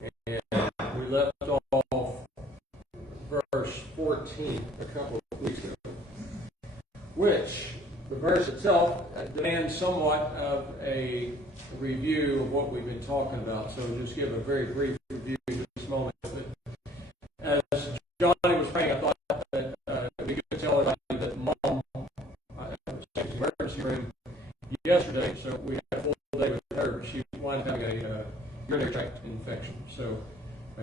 And we left off verse 14 a couple of weeks ago, which the verse itself demands somewhat of a review of what we've been talking about. So just give a very brief review at this moment. But as Johnny was praying, I thought that we could tell everybody that Mom was in the emergency room yesterday, so we had a full day with her. She wound up having a urinary tract infection. So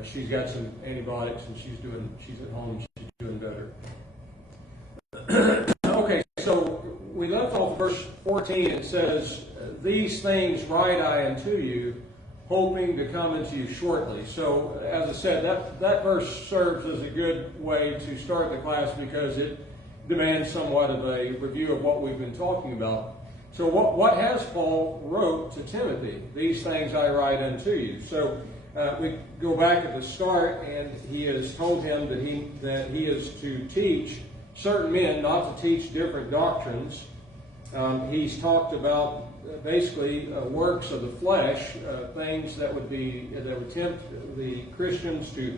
she's got some antibiotics, and she's at home. She's doing better. Okay, so we left off verse 14. It says, "These things write I unto you, hoping to come unto you shortly." So, as I said, that verse serves as a good way to start the class because it demands somewhat of a review of what we've been talking about. So, what has Paul wrote to Timothy? "These things I write unto you." So, we go back at the start, and he has told him that he is to teach certain men, not to teach different doctrines. He's talked about basically works of the flesh, things that would tempt the Christians to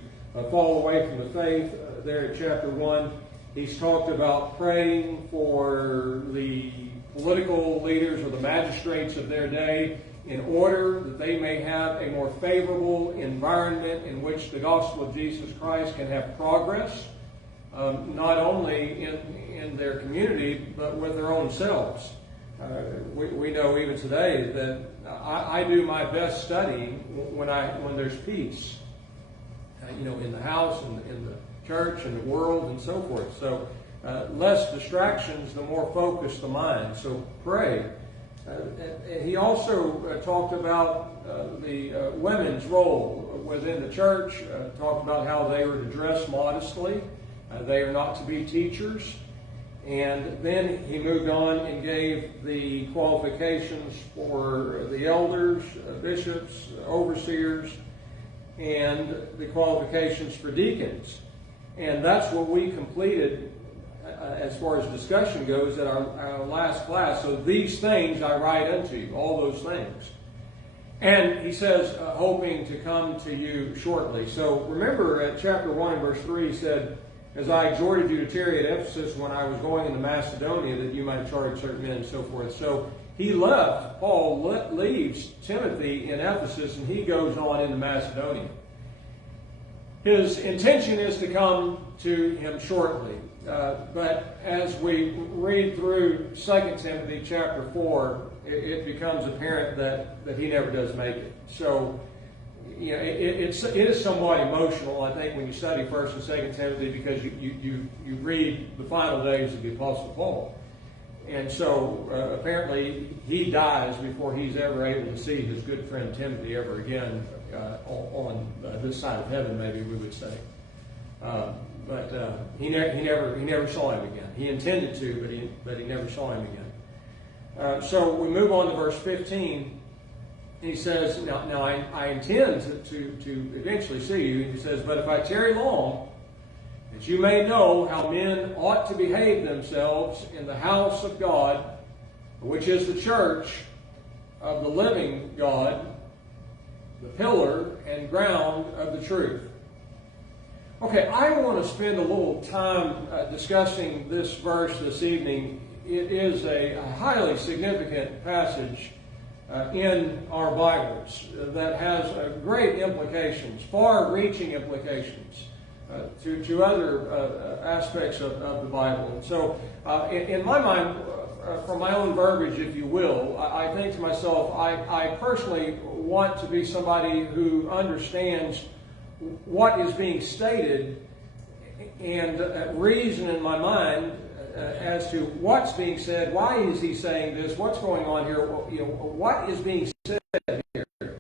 fall away from the faith. There at chapter 1, he's talked about praying for the political leaders or the magistrates of their day in order that they may have a more favorable environment in which the gospel of Jesus Christ can have progress. Not only in their community, but with their own selves. We know even today that I do my best studying when there's peace. In the house, in the church, in the world, and so forth. So less distractions, the more focused the mind. So pray. And he also talked about the women's role within the church, talked about how they were to dress modestly. They are not to be teachers. And then he moved on and gave the qualifications for the elders, bishops, overseers, and the qualifications for deacons. And that's what we completed as far as discussion goes at our last class. So these things I write unto you, all those things. And he says, hoping to come to you shortly. So remember at chapter 1 and verse 3, he said, "As I exhorted you to tarry at Ephesus when I was going into Macedonia, that you might charge certain men," and so forth. So Paul leaves Timothy in Ephesus, and he goes on into Macedonia. His intention is to come to him shortly. But as we read through 2 Timothy chapter 4, it becomes apparent that he never does make it. So it is somewhat emotional, I think, when you study 1 and 2 Timothy, because you read the final days of the Apostle Paul. And so apparently he dies before he's ever able to see his good friend Timothy ever again on this side of heaven, maybe we would say. But he never saw him again. He intended to, but he never saw him again. So we move on to verse 15. He says, now I intend to eventually see you. He says, "But if I tarry long, that you may know how men ought to behave themselves in the house of God, which is the church of the living God, the pillar and ground of the truth." Okay, I want to spend a little time discussing this verse this evening. It is a highly significant passage in our Bibles that has great implications, far-reaching implications to other aspects of the Bible. And so, in my mind, from my own verbiage, if you will, I think to myself, I personally want to be somebody who understands what is being stated and reason in my mind as to what's being said, why is he saying this, what's going on here, what is being said here.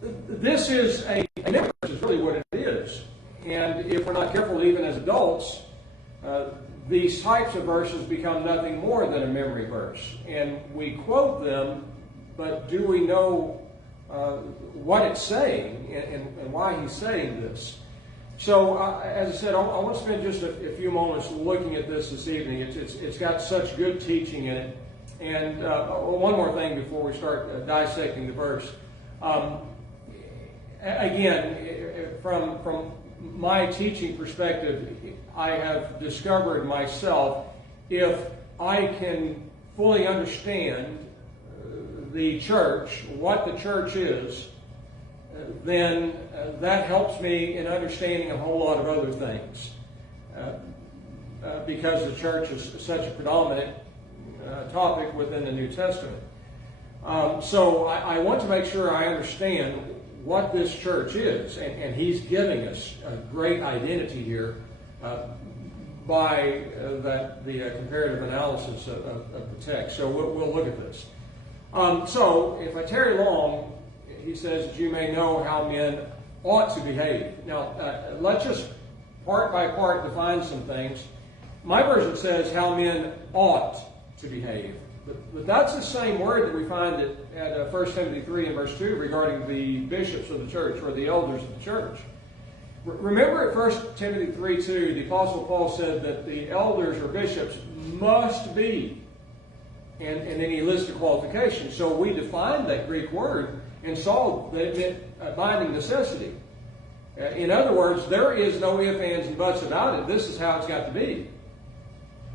This is a memory verse, is really what it is. And if we're not careful, even as adults, these types of verses become nothing more than a memory verse. And we quote them, but do we know what it's saying and why he's saying this? So, as I said, I want to spend just a few moments looking at this evening. It's got such good teaching in it. And one more thing before we start dissecting the verse. again, from my teaching perspective, I have discovered myself, if I can fully understand the church, what the church is, then that helps me in understanding a whole lot of other things. Because the church is such a predominant topic within the New Testament. So I want to make sure I understand what this church is, and he's giving us a great identity here by the comparative analysis of the text. So we'll look at this. So if I tarry long, he says that you may know how men ought to behave. Now, let's just part by part define some things. My version says how men ought to behave. But that's the same word that we find at 1 Timothy 3 and verse 2 regarding the bishops of the church, or the elders of the church. Remember at 1 Timothy 3:2, the Apostle Paul said that the elders or bishops must be, and then he lists the qualifications. So we defined that Greek word and saw that it meant a binding necessity. In other words, there is no ifs, ands, and buts about it. This is how it's got to be.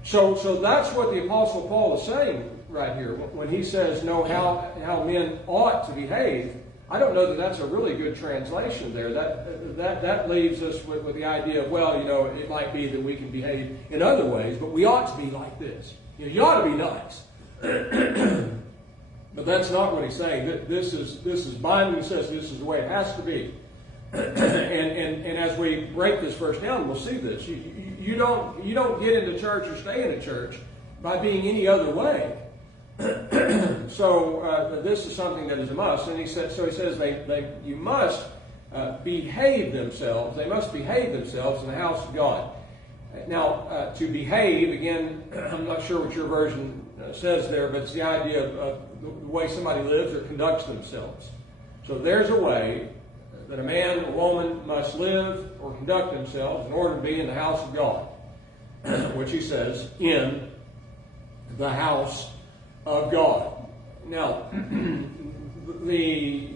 So that's what the Apostle Paul is saying right here. When he says, know how men ought to behave, I don't know that that's a really good translation there. That leaves us with the idea of, well, it might be that we can behave in other ways, but we ought to be like this. You ought to be nice. But that's not what he's saying. This is binding necessity. This is the way it has to be. And as we break this verse down, we'll see this. You don't get into church or stay in a church by being any other way. So this is something that is a must. And he says you must behave themselves. They must behave themselves in the house of God. Now, to behave, again, I'm not sure what your version says there, but it's the idea of the way somebody lives or conducts themselves. So there's a way that a man or woman must live or conduct themselves in order to be in the house of God, which he says, in the house of God. Now, the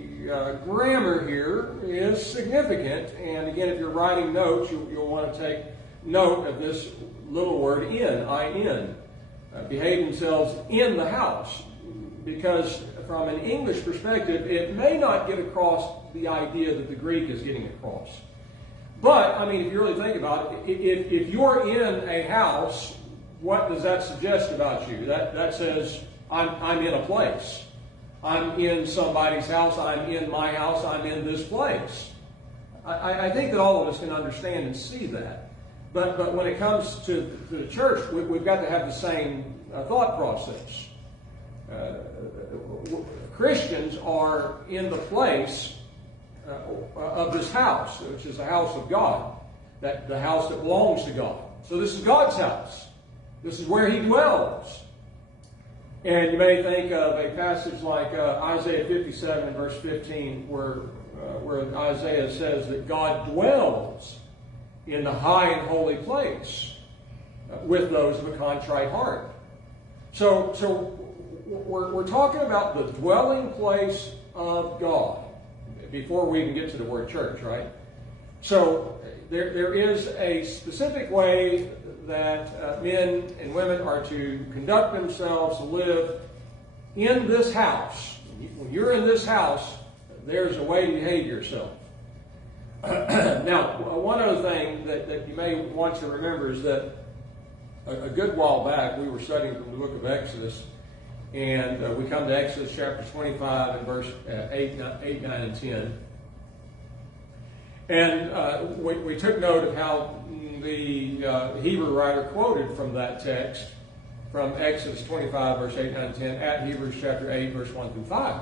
grammar here is significant, and again, if you're writing notes, you'll want to take note of this little word in, behave themselves in the house, because from an English perspective, it may not get across the idea that the Greek is getting across. But, I mean, if you really think about it, if you're in a house, what does that suggest about you? That says, I'm in a place. I'm in somebody's house. I'm in my house. I'm in this place. I think that all of us can understand and see that. But when it comes to the church, we've got to have the same thought process. Christians are in the place of this house, which is the house of God, the house that belongs to God. So this is God's house. This is where He dwells. And you may think of a passage like Isaiah 57 and verse 15, where Isaiah says that God dwells in the high and holy place with those of a contrite heart. So we're talking about the dwelling place of God before we even get to the word church, right? So there is a specific way that men and women are to conduct themselves, to live in this house. When you're in this house, there's a way to behave yourself. Now, one other thing that you may want to remember is that a good while back we were studying from the book of Exodus, and we come to Exodus chapter 25 and verse 8, 9, and 10. And we took note of how the Hebrew writer quoted from that text from Exodus 25, verse 8, 9, and 10 at Hebrews chapter 8, verse 1 through 5.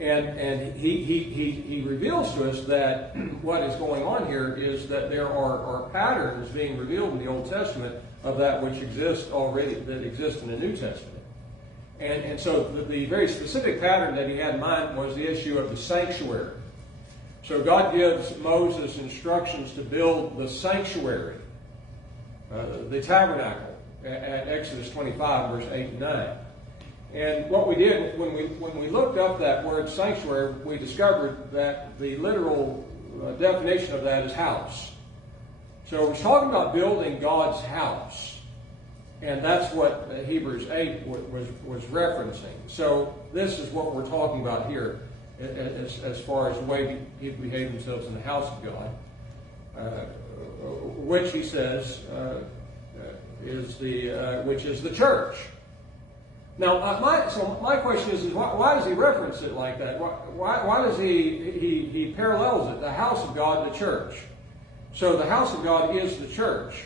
And he reveals to us that what is going on here is that there are patterns being revealed in the Old Testament of that which exists already, that exists in the New Testament. And so the very specific pattern that he had in mind was the issue of the sanctuary. So God gives Moses instructions to build the sanctuary, the tabernacle, at Exodus 25, verse 8 and 9. And what we did when we looked up that word sanctuary, we discovered that the literal definition of that is house. So it's talking about building God's house. And that's what Hebrews 8 was referencing. So this is what we're talking about here as far as the way he behaved themselves in the house of God, which he says is the church. Now, my question is why does he reference it like that? Why does he parallels it, the house of God, the church? So the house of God is the church.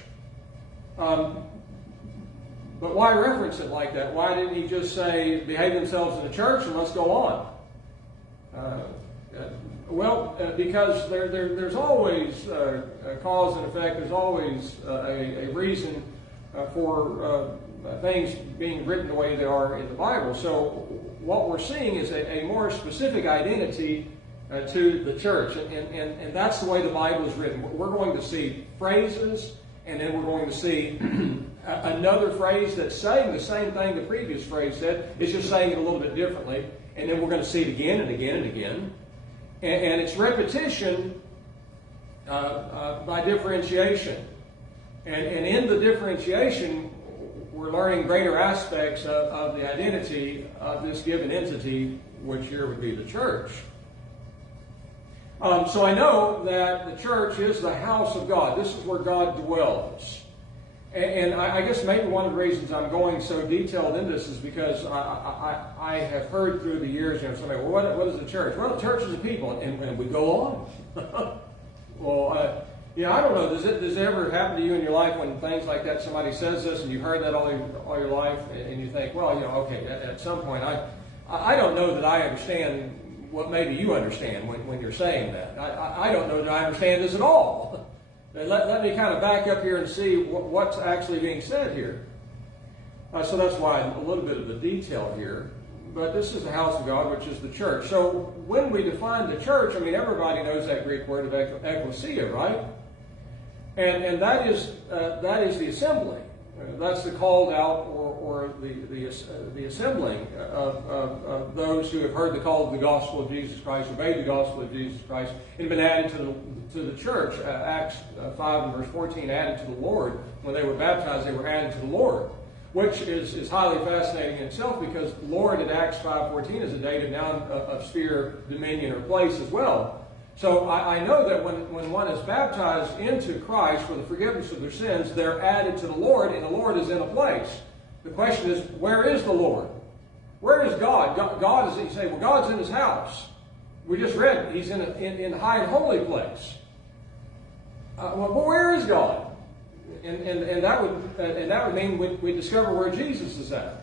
But why reference it like that? Why didn't he just say, behave themselves in the church and let's go on? Because there's always a cause and effect. There's always a reason for things being written the way they are in the Bible. So what we're seeing is a more specific identity to the church. And that's the way the Bible is written. We're going to see phrases, and then we're going to see another phrase that's saying the same thing the previous phrase said. It's just saying it a little bit differently. And then we're going to see it again and again and again. And it's repetition by differentiation. And in the differentiation, we're learning greater aspects of the identity of this given entity, which here would be the church. So I know that the church is the house of God. This is where God dwells. And I guess maybe one of the reasons I'm going so detailed in this is because I have heard through the years, somebody, well, what is the church? Well, the church is the people, and we go on. Well, I don't know. Does it ever happen to you in your life when things like that, somebody says this, and you've heard that all your life, and you think, well, okay, at some point, I don't know that I understand what maybe you understand when you're saying that. I don't know that I understand this at all. Let me kind of back up here and see what's actually being said here. So that's why a little bit of the detail here. But this is the house of God, which is the church. So when we define the church, everybody knows that Greek word of ecclesia, right? And that is the assembly. That's the called out or the assembling of those who have heard the call of the gospel of Jesus Christ, obeyed the gospel of Jesus Christ, and been added to the church. Acts 5 and verse 14, added to the Lord. When they were baptized, they were added to the Lord, which is highly fascinating in itself, because Lord in Acts 5:14 is a dative noun of sphere, dominion, or place as well. So I know that when one is baptized into Christ for the forgiveness of their sins, they're added to the Lord, and the Lord is in a place. The question is, where is the Lord? Where is God? God is, you say, well, God's in his house. We just read he's in the high and holy place. But where is God? And that would mean we discover where Jesus is at.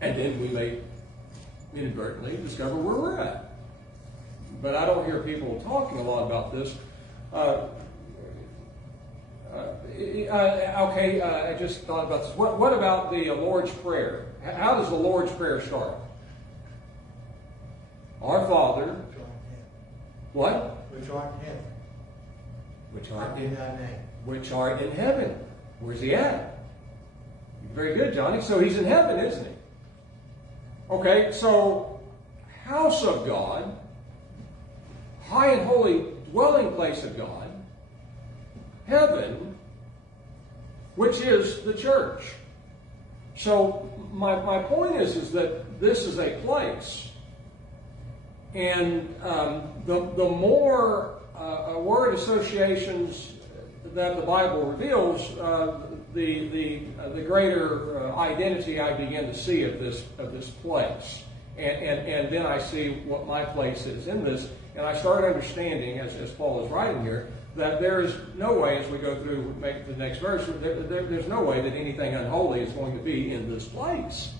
And then we may inadvertently discover where we're at. But I don't hear people talking a lot about this. I just thought about this. What about the Lord's Prayer? How does the Lord's Prayer start? Our Father. What? Which art in heaven. Which art in thy name. Which art in heaven. Where's he at? Very good, Johnny. So he's in heaven, isn't he? Okay, so house of God, high and holy dwelling place of God, heaven, which is the church. So my point is that this is a place. And the more word associations that the Bible reveals, the greater identity I begin to see of this place. And then I see what my place is in this. And I start understanding, as Paul is writing here, that there is no way, as we go through, make it to the next verse, there's no way that anything unholy is going to be in this place,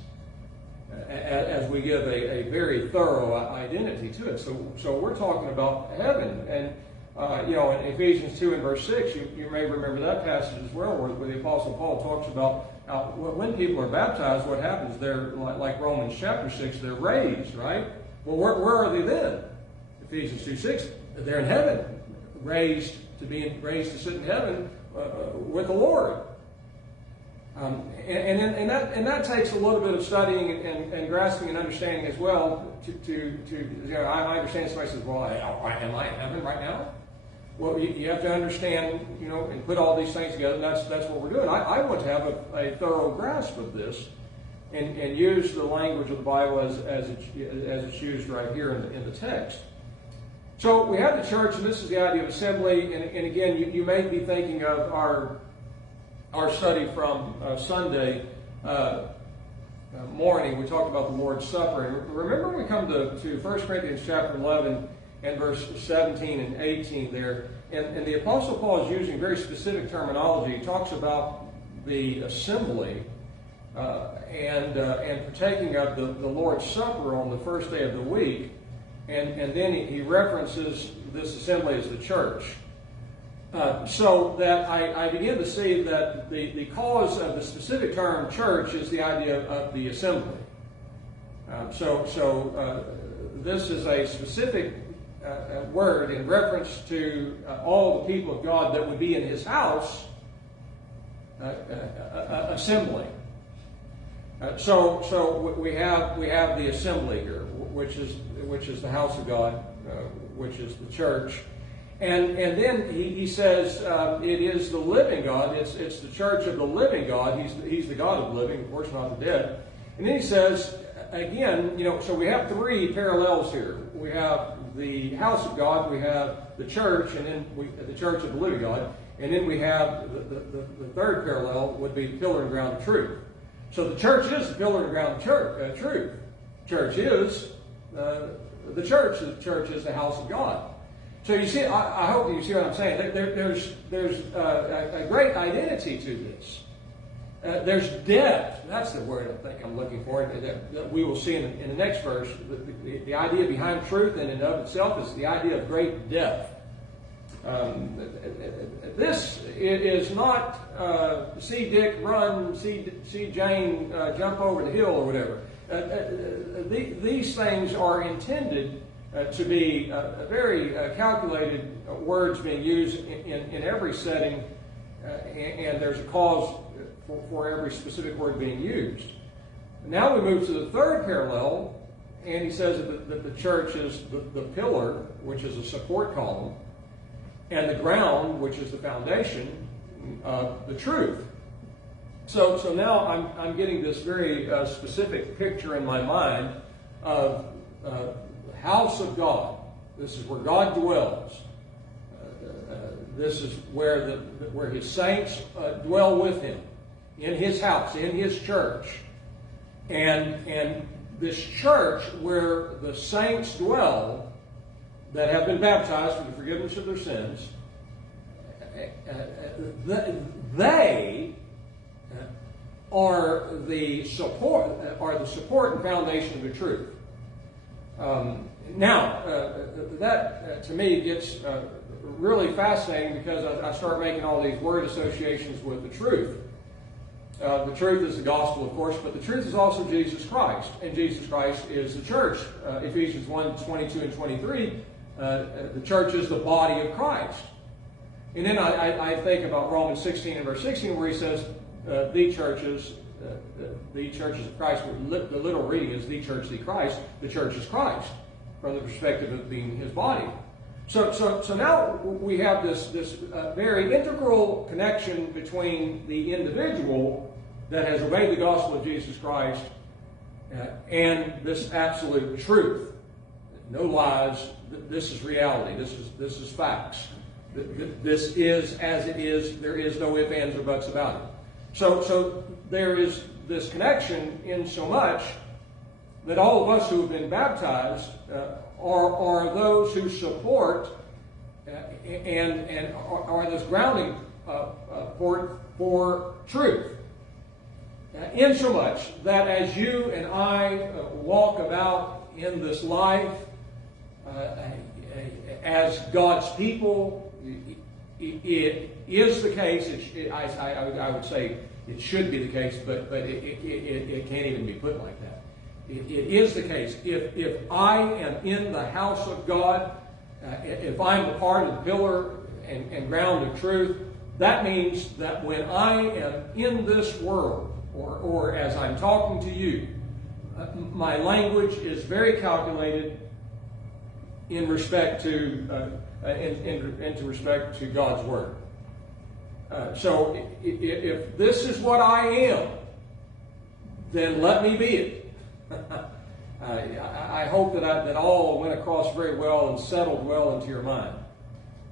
as we give a very thorough identity to it. So we're talking about heaven. And, in Ephesians 2 and verse 6, you may remember that passage as well, where the Apostle Paul talks about when people are baptized, what happens? They're, like Romans chapter 6, they're raised, right? Well, where are they then? Ephesians 2:6, they're in heaven, raised to sit in heaven with the Lord. And that takes a little bit of studying and grasping and understanding as well. I understand somebody says, "Well, am I in heaven right now?" Well, you have to understand, and put all these things together. And that's what we're doing. I want to have a thorough grasp of this, and use the language of the Bible as it's used right here in the text. So we have the church, and this is the idea of assembly. And again, you may be thinking of our study from Sunday morning. We talked about the Lord's Supper. And remember when we come to 1 Corinthians chapter 11 and verse 17 and 18 there, and the Apostle Paul is using very specific terminology. He talks about the assembly and partaking of the Lord's Supper on the first day of the week, and then he references this assembly as the church. So that I begin to see that the cause of the specific term church is the idea of the assembly. This is a specific word in reference to all the people of God that would be in His house assembling. So we have the assembly here, which is the house of God, which is the church. And then he says it is the living God. It's the church of the living God. He's the God of the living, of course, not the dead. And then he says again, so we have three parallels here. We have the house of God, we have the church, and then the church of the living God, and then we have the third parallel would be the pillar and ground of truth. So the church is the pillar and ground of truth. Church is the church. The church is the house of God. So you see, I hope you see what I'm saying. There's a great identity to this. There's depth. That's the word I think I'm looking for. That we will see in the next verse. The idea behind truth in and of itself is the idea of great depth. This is not see Dick run, see Jane jump over the hill or whatever. These things are intended to be very calculated words being used in every setting, and there's a cause for every specific word being used. Now we move to the third parallel, and he says that the church is the pillar, which is a support column, and the ground, which is the foundation of the truth. So now I'm getting this very specific picture in my mind of the house of God. This is where God dwells. This is where His saints dwell with Him, in His house, in His church. And this church where the saints dwell that have been baptized for the forgiveness of their sins, they are the support and foundation of the truth. That to me gets really fascinating because I start making all these word associations with the truth. The truth is the gospel, of course, but the truth is also Jesus Christ, and Jesus Christ is the church. Ephesians 1:22 and 23, the church is the body of Christ. And then I think about Romans 16 and verse 16, where he says, the churches of Christ. The literal reading is the church, the Christ. The church is Christ, from the perspective of being His body. So now we have this very integral connection between the individual that has obeyed the gospel of Jesus Christ and this absolute truth. No lies. This is reality. This is facts. This is as it is. There is no ifs, ands, or buts about it. So there is this connection in so much that all of us who have been baptized are those who support and are this grounding port for truth. In so much that as you and I walk about in this life as God's people, it is the case. I would say it should be the case, but it can't even be put like that. It is the case. If I am in the house of God, if I'm a part of the pillar and ground of truth, That means that when I am in this world, or as I'm talking to you, my language is very calculated in respect to respect to God's Word. So if this is what I am, then let me be it. I hope that all went across very well and settled well into your mind.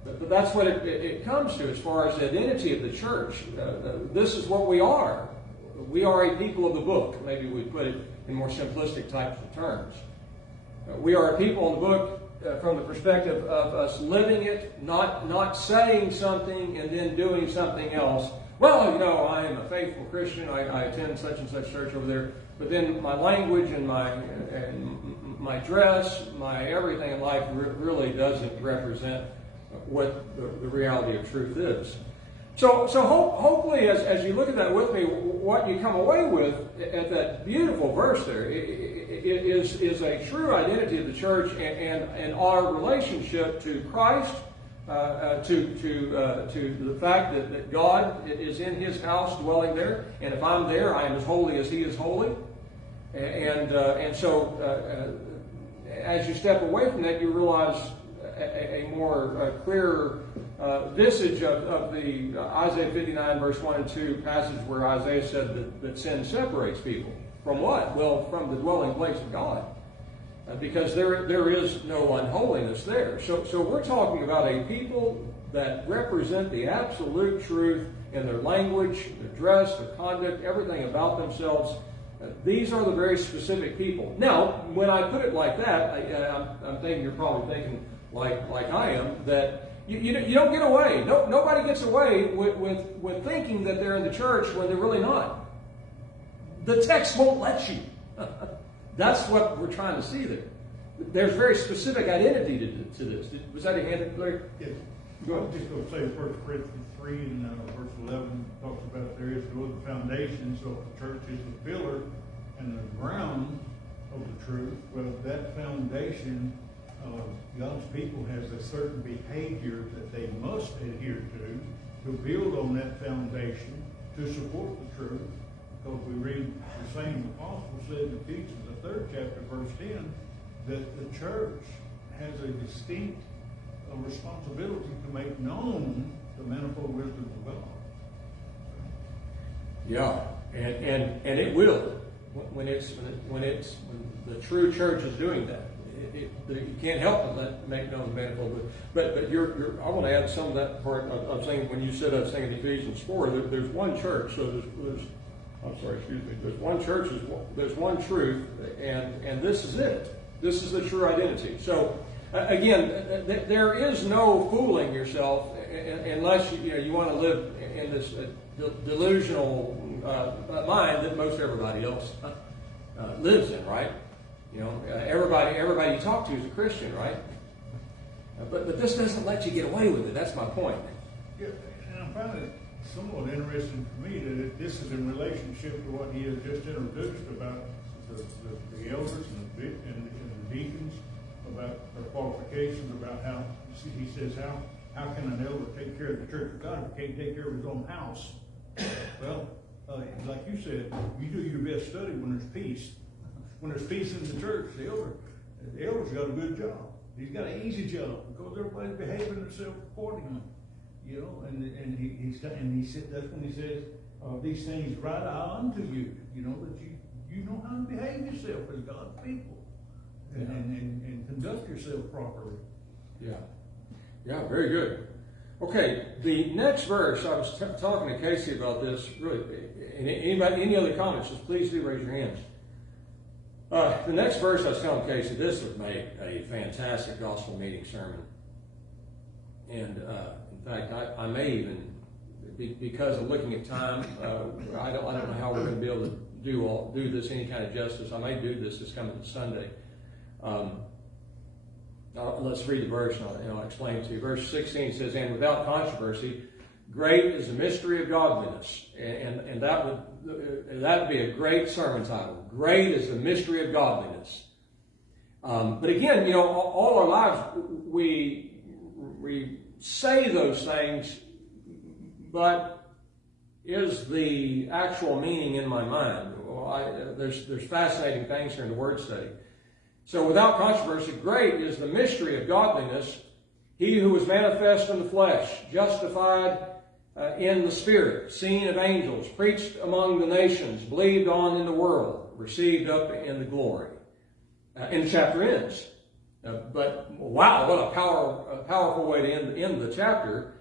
But that's what it comes to as far as the identity of the church. This is what we are. We are a people of the book. Maybe we put it in more simplistic types of terms. We are a people of the book from the perspective of us living it, not saying something and then doing something else. Well, I am a faithful Christian. I attend such and such church over there. But then my language and my dress, my everything in life really doesn't represent what the reality of truth is. So hopefully, as you look at that with me, what you come away with at that beautiful verse there is a true identity of the church and our relationship to Christ, to the fact that God is in His house dwelling there, and if I'm there, I am as holy as He is holy. And so as you step away from that, you realize a more clearer visage of the Isaiah 59 verse 1 and 2 passage where Isaiah said that sin separates people. From what? Well, from the dwelling place of God. Because there is no unholiness there. So we're talking about a people that represent the absolute truth in their language, their dress, their conduct, everything about themselves. These are the very specific people. Now, when I put it like that, I'm thinking you're probably thinking like I am, that you don't get away. Nobody gets away with thinking that they're in the church when they're really not. The text won't let you. That's what we're trying to see there. There's very specific identity to this. Was that a hand clear? Yes. Go ahead. I'm just going to say 1 Corinthians 3 and verse 11 talks about there is no other foundation, so if the church is the pillar and the ground of the truth, well, that foundation of God's people has a certain behavior that they must adhere to build on that foundation, to support the truth. Because we read the same apostle said in Ephesians, the 3rd chapter, verse 10, that the church has a distinct responsibility to make known the manifold wisdom of God. Yeah, and it will when the true church is doing that. You can't help but make known the manifold wisdom. But I want to add some of that part. I'm saying when you said I was saying Ephesians 4, there's one church. So there's one church. There's one truth, and this is it. This is the true identity. So again, there is no fooling yourself unless you want to live in this delusional mind that most everybody else lives in, right? Everybody you talk to is a Christian, right? But this doesn't let you get away with it. That's my point. Yeah, and I find it somewhat interesting for me that this is in relationship to what he has just introduced about the elders and the deacons, about their qualifications, about how he says how can an elder take care of the church of God if he can't take care of his own house? Well, like you said, you do your best study when there's peace. When there's peace in the church, the elder's got a good job. He's got an easy job because everybody's behaving themselves accordingly. And he said that's when he says these things write I unto you. That you know how to behave yourself as God's people and conduct yourself properly. Yeah, very good. Okay, the next verse, I was talking to Casey about this. Really, any other comments? Just please do raise your hands. The next verse I was telling Casey, this would make a fantastic gospel meeting sermon. And in fact, I may even, because of looking at time, I don't know how we're going to be able to do this any kind of justice. I may do this coming Sunday. Let's read the verse and I'll explain it to you. Verse 16 says, "And without controversy, great is the mystery of godliness." And that would be a great sermon title. Great is the mystery of godliness. But again, all our lives we say those things, but is the actual meaning in my mind? Well, there's fascinating things here in the word study. So without controversy, great is the mystery of godliness. He who was manifest in the flesh, justified in the Spirit, seen of angels, preached among the nations, believed on in the world, received up in the glory. And the chapter ends. But wow, what a powerful way to end the chapter.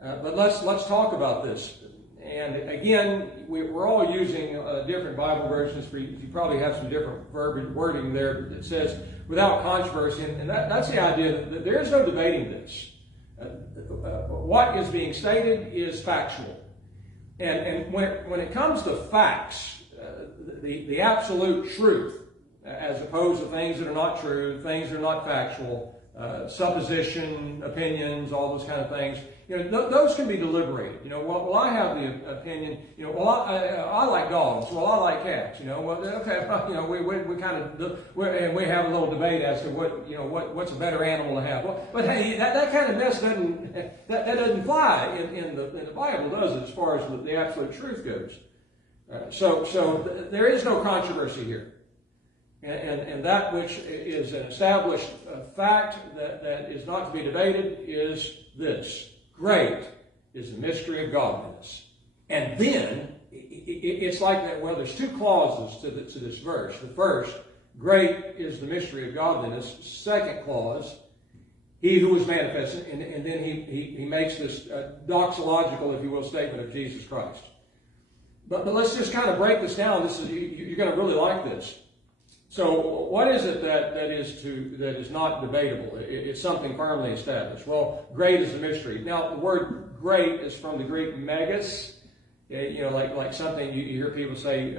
But let's talk about this. And again, we're all using different Bible versions. You probably have some different wording there that says without controversy, and that's the idea that there is no debating this. What is being stated is factual. And when it comes to facts, the absolute truth, as opposed to things that are not true, things that are not factual, supposition, opinions, all those kind of things, those can be deliberated. Well, I have the opinion, well, I like dogs, well, I like cats, well, okay, we kind of, and we have a little debate as to what's a better animal to have. Well, but hey, that kind of mess doesn't fly in the Bible, does it, as far as the absolute truth goes? So there is no controversy here. And that which is an established fact that is not to be debated is this. Great is the mystery of godliness. And then, it's like that, well, there's two clauses to this verse. The first, great is the mystery of godliness. Second clause, he who was manifested. And then he makes this doxological, if you will, statement of Jesus Christ. But let's just kind of break this down. You're going to really like this. So what is it that is not debatable? It's something firmly established. Well, great is the mystery. Now, the word great is from the Greek megas. Like something you hear people say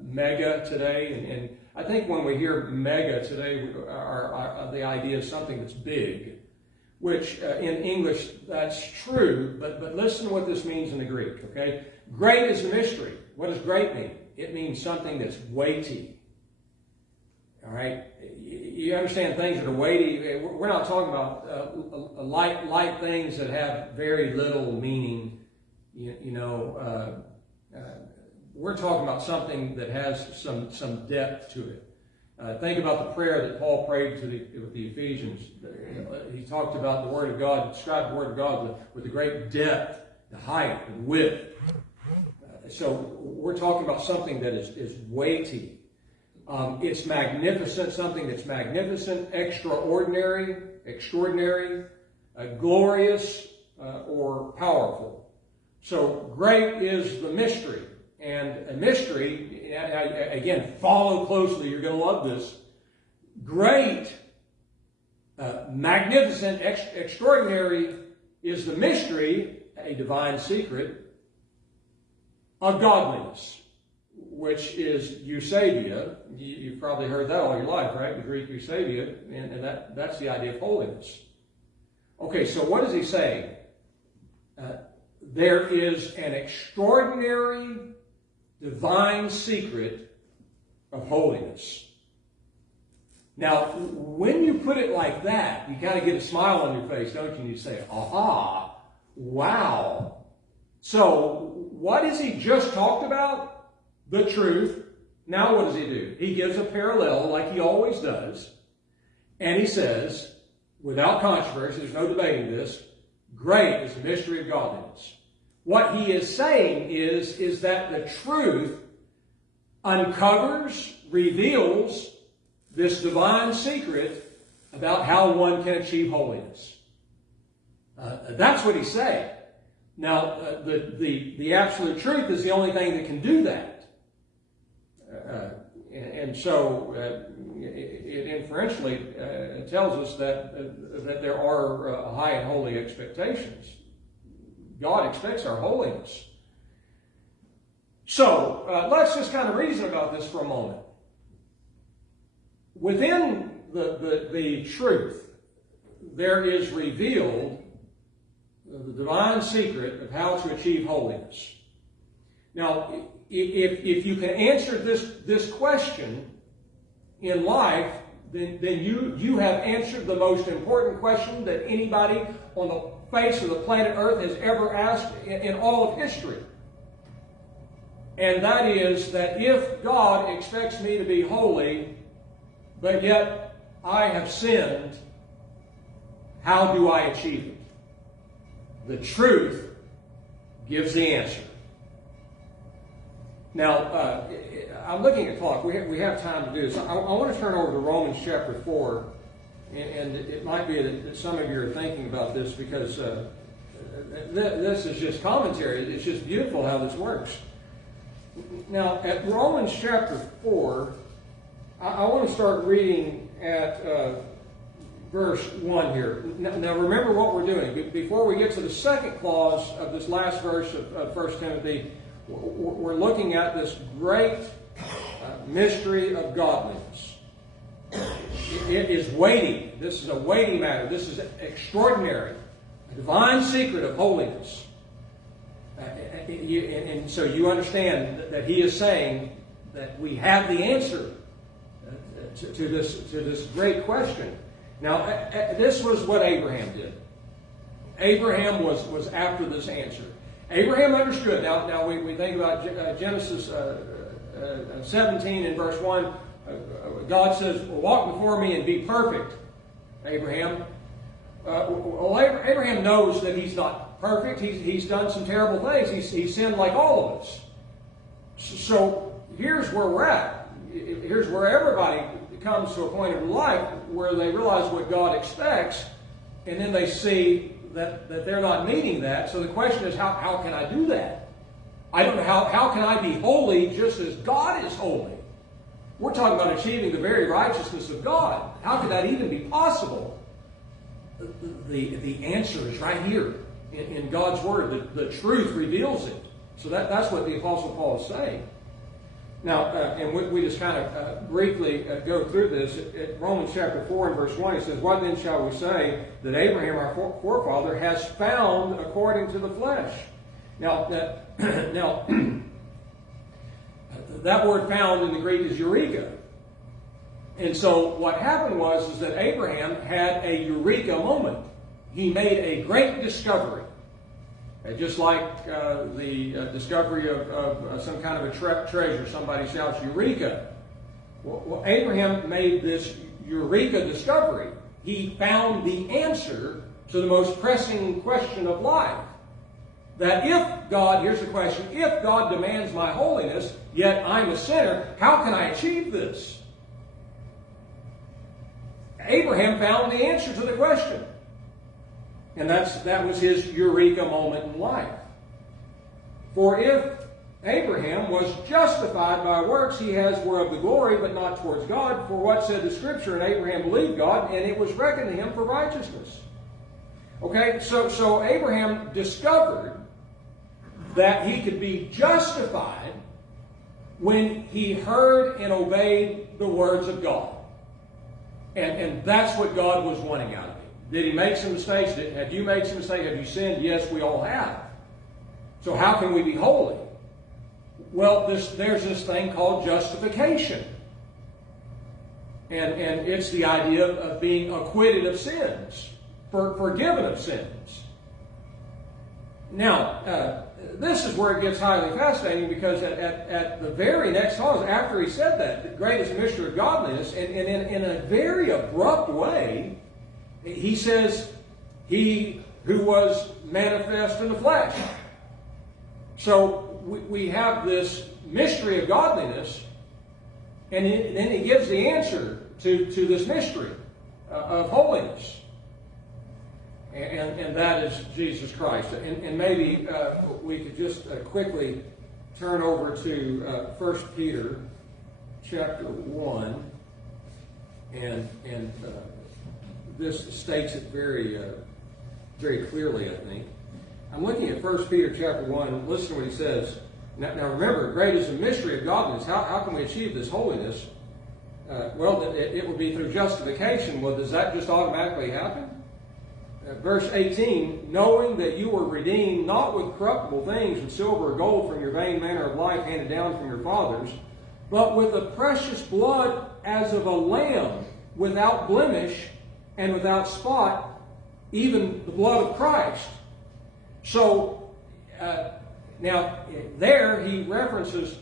mega today. And I think when we hear mega today, the idea is something that's big, which in English that's true. But listen to what this means in the Greek, okay? Great is the mystery. What does great mean? It means something that's weighty. All right, you understand things that are weighty. We're not talking about light things that have very little meaning. We're talking about something that has some depth to it. Think about the prayer that Paul prayed with the Ephesians. He talked about the Word of God, described the Word of God with the great depth, the height, and width. So we're talking about something that is weighty. It's magnificent, something that's magnificent, extraordinary, glorious, or powerful. So great is the mystery. And a mystery, again, follow closely, you're going to love this. Great, magnificent, extraordinary is the mystery, a divine secret, of godliness, which is eusebia. You've probably heard that all your life, right? The Greek eusebia, and that's the idea of holiness. Okay, so what is he saying? There is an extraordinary divine secret of holiness. Now, when you put it like that, you kind of get a smile on your face, don't you? And you say, aha, wow. So, what has he just talked about? The truth. Now what does he do? He gives a parallel like he always does. And he says, without controversy, there's no debating this, great is the mystery of godliness. What he is saying is that the truth uncovers, reveals this divine secret about how one can achieve holiness. That's what he's saying. Now, the absolute truth is the only thing that can do that. And so it inferentially tells us that there are high and holy expectations. God expects our holiness. So let's just kind of reason about this for a moment. Within the truth, there is revealed the divine secret of how to achieve holiness. Now, if you can answer this question in life, then you have answered the most important question that anybody on the face of the planet Earth has ever asked in all of history. And that is that if God expects me to be holy, but yet I have sinned, how do I achieve it? The truth gives the answer. Now, I'm looking at the clock. We have time to do this. I want to turn over to Romans chapter 4, and it might be that some of you are thinking about this because this is just commentary. It's just beautiful how this works. Now, at Romans chapter 4, I want to start reading at verse 1 here. Now, remember what we're doing. Before we get to the second clause of this last verse of 1 Timothy, we're looking at this great mystery of godliness. It is weighty. This is a weighty matter. This is extraordinary. A divine secret of holiness. And so you understand that he is saying that we have the answer to this great question. Now, this was what Abraham did. Abraham was after this answer. Abraham understood. Now we think about Genesis 17 and verse 1. God says, walk before me and be perfect, Abraham. Abraham knows that he's not perfect. He's done some terrible things. He's sinned like all of us. So here's where we're at. Here's where everybody comes to a point in life where they realize what God expects, and then they see that they're not meeting that. So the question is, how can I do that? I don't know how can I be holy just as God is holy? We're talking about achieving the very righteousness of God. How could that even be possible? The answer is right here in God's Word. The truth reveals it. So that's what the Apostle Paul is saying. Now, and we just kind of briefly go through this. At Romans chapter 4 and verse 1, he says, what then shall we say that Abraham, our forefather, has found according to the flesh? Now, that word found in the Greek is eureka. And so what happened was that Abraham had a eureka moment. He made a great discovery. Just like the discovery of some kind of a treasure. Somebody shouts, Eureka! Well, Abraham made this Eureka discovery. He found the answer to the most pressing question of life. That if God, here's the question, if God demands my holiness, yet I'm a sinner, how can I achieve this? Abraham found the answer to the question. And that was his eureka moment in life. For if Abraham was justified by works, he has whereof the glory, but not towards God. For what said the Scripture? And Abraham believed God, and it was reckoned to him for righteousness. Okay, so Abraham discovered that he could be justified when he heard and obeyed the words of God. And that's what God was wanting out of him. Did he make some mistakes? Have you made some mistakes? Have you sinned? Yes, we all have. So how can we be holy? Well, there's this thing called justification. And it's the idea of being acquitted of sins, forgiven of sins. Now, this is where it gets highly fascinating, because at the very next clause, after he said that, the greatest mystery of godliness, and in a very abrupt way, he says, he who was manifest in the flesh. So we have this mystery of godliness, and then he gives the answer to this mystery of holiness. And that is Jesus Christ. And maybe we could just quickly turn over to 1 Peter chapter 1. And this states it very clearly, I think. I'm looking at 1 Peter chapter 1. Listen to what he says. Now remember, great is the mystery of godliness. How can we achieve this holiness? Well, it would be through justification. Well, does that just automatically happen? Verse 18, knowing that you were redeemed not with corruptible things, with silver or gold from your vain manner of life handed down from your fathers, but with the precious blood as of a lamb, without blemish and without spot, even the blood of Christ. So, now, there he references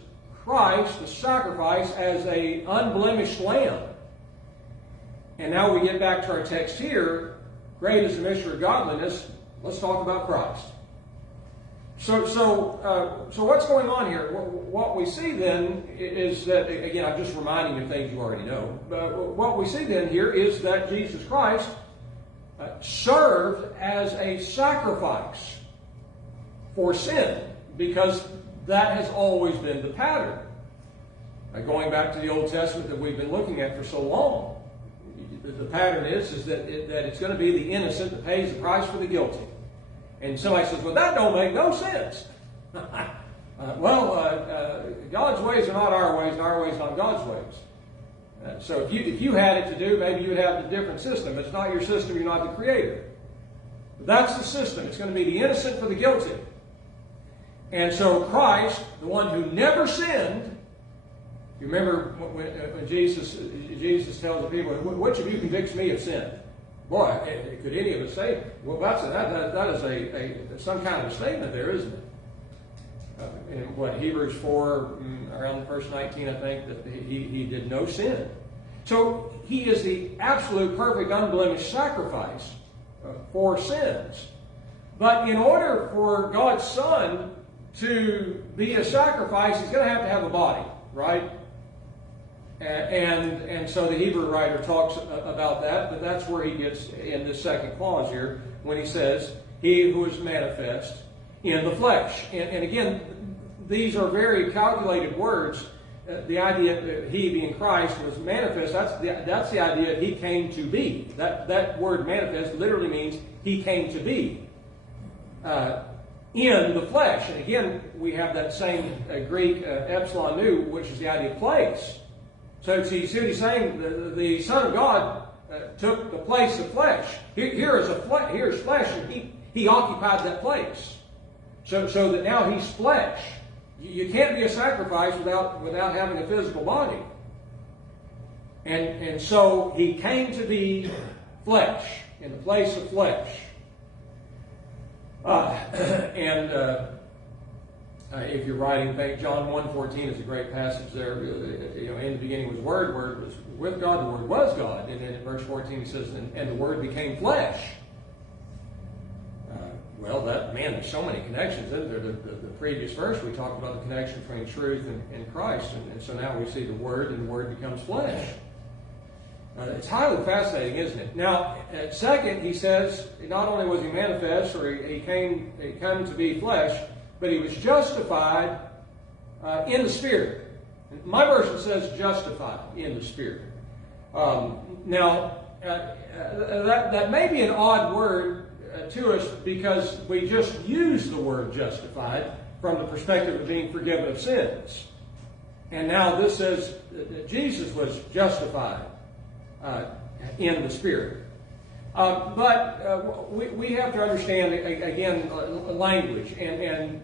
Christ, the sacrifice, as an unblemished lamb. And now we get back to our text here. Great is the mystery of godliness. Let's talk about Christ. So what's going on here? What we see then is that, again, I'm just reminding you of things you already know. But what we see then here is that Jesus Christ served as a sacrifice for sin, because that has always been the pattern. Going back to the Old Testament that we've been looking at for so long, the pattern is that it's going to be the innocent that pays the price for the guilty. And somebody says, well, that don't make no sense. God's ways are not our ways, and our ways are not God's ways. So if you had it to do, maybe you would have a different system. It's not your system, you're not the creator. But that's the system. It's going to be the innocent for the guilty. And so Christ, the one who never sinned, you remember when Jesus tells the people, which of you convicts me of sin? Boy, could any of us say, well, that is some kind of a statement there, isn't it? In Hebrews 4, around verse 19, I think, that he did no sin. So he is the absolute, perfect, unblemished sacrifice for sins. But in order for God's Son to be a sacrifice, he's going to have a body, right? And so the Hebrew writer talks about that, but that's where he gets in this second clause here, when he says, he who is manifest in the flesh. And again, these are very calculated words. The idea that he, being Christ, was manifest, that's the idea that he came to be. That word manifest literally means he came to be in the flesh. And again, we have that same Greek epsilon nu, which is the idea of place. So you see what he's saying? The Son of God took the place of flesh. Here's flesh, and he occupied that place. So that now he's flesh. You can't be a sacrifice without having a physical body. And so he came to be flesh, in the place of flesh. If you're writing, John 1:14 is a great passage there. In the beginning was the Word was with God, the Word was God. And then in verse 14 it says, and the Word became flesh. There's so many connections, isn't there? The previous verse, we talked about the connection between truth and Christ. And so now we see the Word, and the Word becomes flesh. It's highly fascinating, isn't it? Now, second, he says, not only was he manifest, or he came to be flesh, but he was justified in the Spirit. My version says justified in the Spirit. That may be an odd word to us, because we just use the word justified from the perspective of being forgiven of sins. And now this says that Jesus was justified in the Spirit. But we have to understand, again, language. And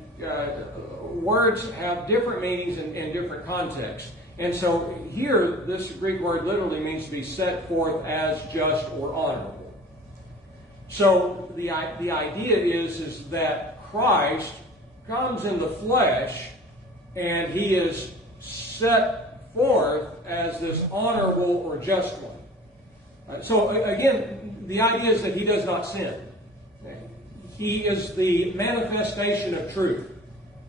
words have different meanings in different contexts. And so here, this Greek word literally means to be set forth as just or honorable. So the idea is that Christ comes in the flesh, and he is set forth as this honorable or just one. So again, the idea is that he does not sin. He is the manifestation of truth.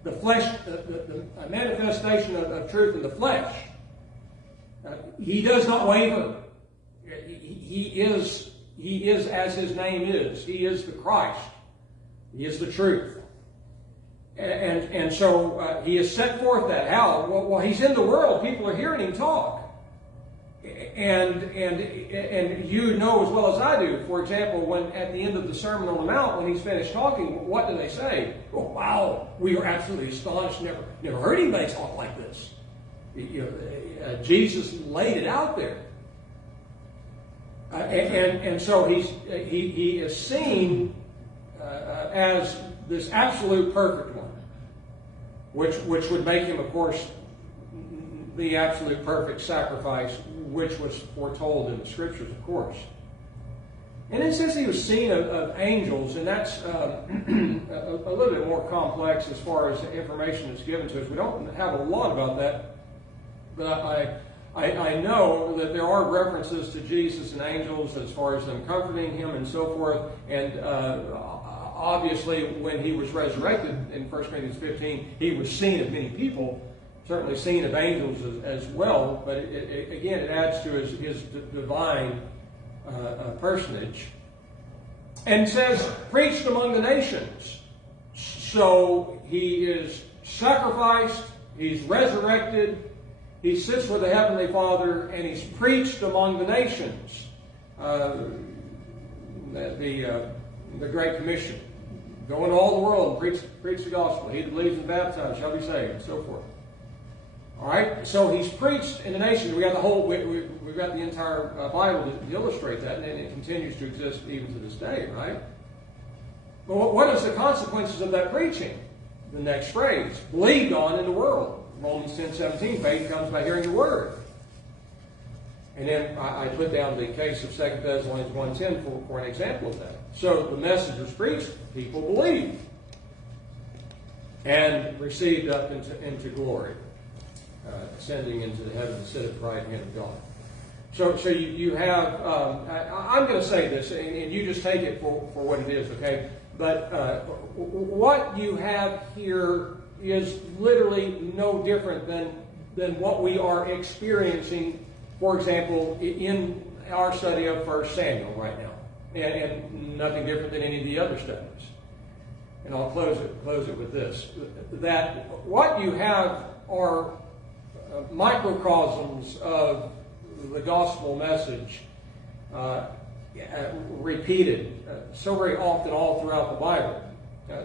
The flesh, the manifestation of truth in the flesh. He does not waver. He is as his name is. He is the Christ. He is the truth. And so he has set forth that. How? Well, he's in the world. People are hearing him talk. And you know as well as I do, for example, when at the end of the Sermon on the Mount, when he's finished talking, what do they say? Oh, wow, we are absolutely astonished. Never heard anybody talk like this. Jesus laid it out there. And so he is seen as this absolute perfect one, which would make him, of course, the absolute perfect sacrifice, which was foretold in the Scriptures, of course. And it says he was seen of angels, and that's a little bit more complex as far as the information that's given to us. We don't have a lot about that, but I know that there are references to Jesus and angels as far as them comforting him and so forth. And obviously, when he was resurrected in 1 Corinthians 15, he was seen of many people, certainly seen of angels as well. But again, it adds to his divine personage. And says, preached among the nations. So he is sacrificed, he's resurrected, he sits with the Heavenly Father, and he's preached among the nations. The Great Commission. Go into all the world and preach the gospel. He that believes and baptized shall be saved, and so forth. All right, so he's preached in the nations. We got the whole. We've got the entire Bible to illustrate that, and it continues to exist even to this day, right? Well, what is the consequences of that preaching? The next phrase: believed on in the world. Romans 10:17. Faith comes by hearing the word. And then I put down the case of 2 Thessalonians 1:10 for an example of that. So the message was preached, people believed, and received up into glory. Ascending into the heaven to sit at the right hand of God. So you have, I'm going to say this, and you just take it for what it is, okay? But what you have here is literally no different than what we are experiencing, for example, in our study of 1 Samuel right now. And nothing different than any of the other studies. And I'll close it with this. That what you have are microcosms of the gospel message repeated so very often all throughout the Bible,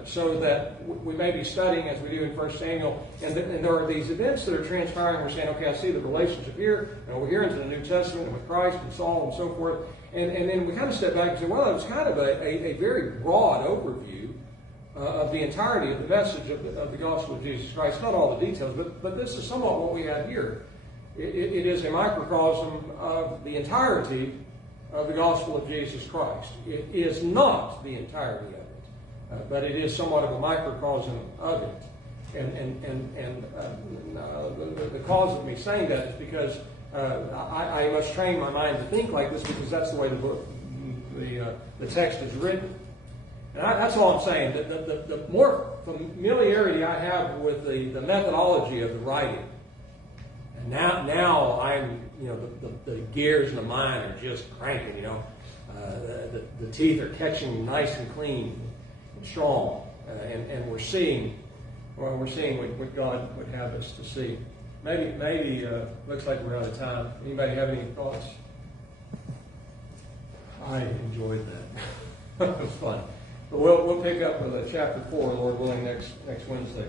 so that we may be studying as we do in 1 Samuel, and there are these events that are transpiring. We're saying, okay, I see the relationship here, and we're here into the New Testament and with Christ and Saul and so forth, and then we kind of step back and say, well, it was kind of a very broad overview of the entirety of the message of the gospel of Jesus Christ. Not all the details, but this is somewhat what we have here. It is a microcosm of the entirety of the gospel of Jesus Christ. It is not the entirety of it, but it is somewhat of a microcosm of it. And the cause of me saying that is because I must train my mind to think like this, because that's the way the text is written. And that's all I'm saying. The more familiarity I have with the methodology of the writing, and now I'm, the gears in the mind are just cranking. The teeth are catching nice and clean and strong, and we're seeing what God would have us to see. Maybe looks like we're out of time. Anybody have any thoughts? I enjoyed that. It was fun. But we'll pick up with chapter 4, Lord willing, next Wednesday.